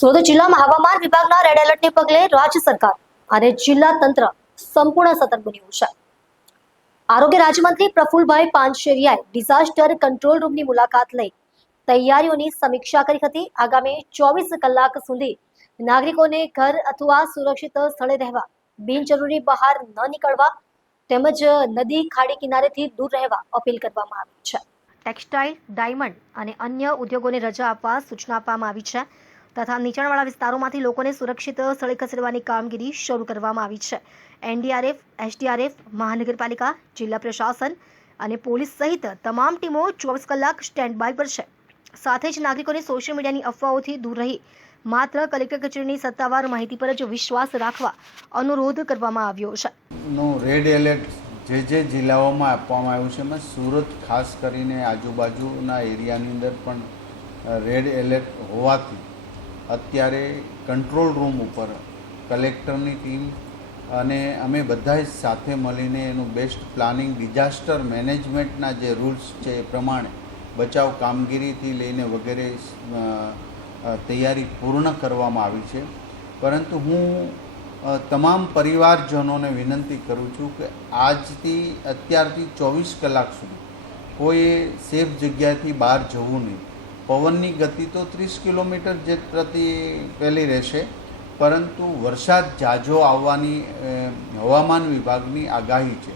સુરત જિલ્લામાં હવામાન વિભાગના રેડ એલર્ટને પગલે રાજ્ય સરકાર અને જિલ્લા તંત્ર સંપૂર્ણ સતર્ક બન્યું છે. આરોગ્ય રાજ્યમંત્રી પ્રફુલભાઈ પાનશેરિયાએ ડિઝાસ્ટર કંટ્રોલ રૂમની મુલાકાત લઈ તૈયારીઓની સમીક્ષા કરી હતી. આગામી 24 કલાક સુધી નાગરિકોને ઘર અથવા સુરક્ષિત સ્થળે રહેવા, બિનજરૂરી બહાર ન નીકળવા તેમજ નદી ખાડી કિનારેથી દૂર રહેવા અપીલ કરવામાં આવી છે. ટેક્સટાઇલ, ડાયમંડ અને અન્ય ઉદ્યોગોને રજા આપવા સૂચના આપવામાં આવી છે તથા નીચાણવાળા વિસ્તારોમાંથી લોકોને સુરક્ષિત સ્થળે ખસેડવાની કામગીરી શરૂ કરવામાં આવી છે. એનડીઆરએફ, એસડીઆરએફ, મહાનગરપાલિકા, જિલ્લા પ્રશાસન અને પોલીસ સહિત તમામ ટીમો 24 કલાક સ્ટેન્ડ બાય પર છે. સાથે જ નાગરિકોને સોશિયલ મીડિયાની અફવાઓથી દૂર રહી માત્ર કલેક્ટર કચેરીની સત્તાવાર માહિતી પર જ વિશ્વાસ રાખવા અનુરોધ કરવામાં આવ્યો છે. રેડ એલર્ટ જે જિલ્લાઓમાં આપવામાં આવ્યું છે એમાં સુરત ખાસ કરીને આજુબાજુના એરિયાની અંદર પણ રેડ એલર્ટ હોવાથી અત્યારે કંટ્રોલ રૂમ ઉપર કલેક્ટરની ટીમ અને અમે બધા જ સાથે મળીને એનું બેસ્ટ પ્લાનિંગ, ડિઝાસ્ટર મેનેજમેન્ટના જે રૂલ્સ છે એ પ્રમાણે બચાવ કામગીરીથી લઈને વગેરે તૈયારી પૂર્ણ કરવામાં આવી છે. પરંતુ હું તમામ પરિવારજનોને વિનંતી કરું છું કે આજથી અત્યારથી 24 કલાક સુધી કોઈએ સેફ જગ્યાથી બહાર જવું નહીં. પવનની ગતિ તો 30 કિલોમીટર જે પ્રતિ પહેલી રહેશે, પરંતુ વરસાદ ઝાઝો આવવાની હવામાન વિભાગની આગાહી છે.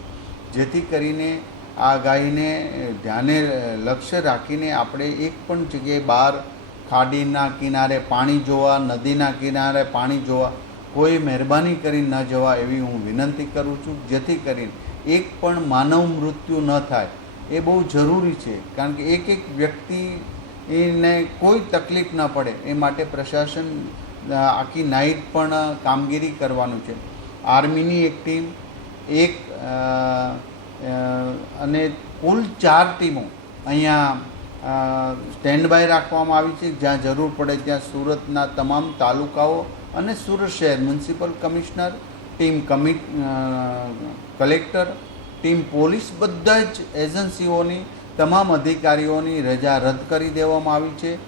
જેથી કરીને આ આગાહીને ધ્યાને લક્ષ્ય રાખીને આપણે એક પણ જગ્યાએ બહાર ખાડીના કિનારે પાણી જોવા, નદીના કિનારે પાણી જોવા કોઈ મહેરબાની કરી ન જવા એવી હું વિનંતી કરું છું. જેથી કરીને એક પણ માનવ મૃત્યુ ન થાય એ બહુ જરૂરી છે, કારણ કે એક વ્યક્તિને કોઈ તકલીફ ન પડે એ માટે પ્રશાસન આખી નાઇટ પણ કામગીરી કરવાનું છે. આર્મીની એક ટીમ અને કુલ 4 ટીમો અહીંયા સ્ટેન્ડ બાય રાખવામાં આવી છે. જ્યાં જરૂર પડે ત્યાં સુરતના તમામ તાલુકાઓ અને સુરત શહેર municipal commissioner, team collector, team police, બધા જ એજન્સીઓની તમામ અધિકારીઓની રજા રદ કરી દેવામાં આવી છે.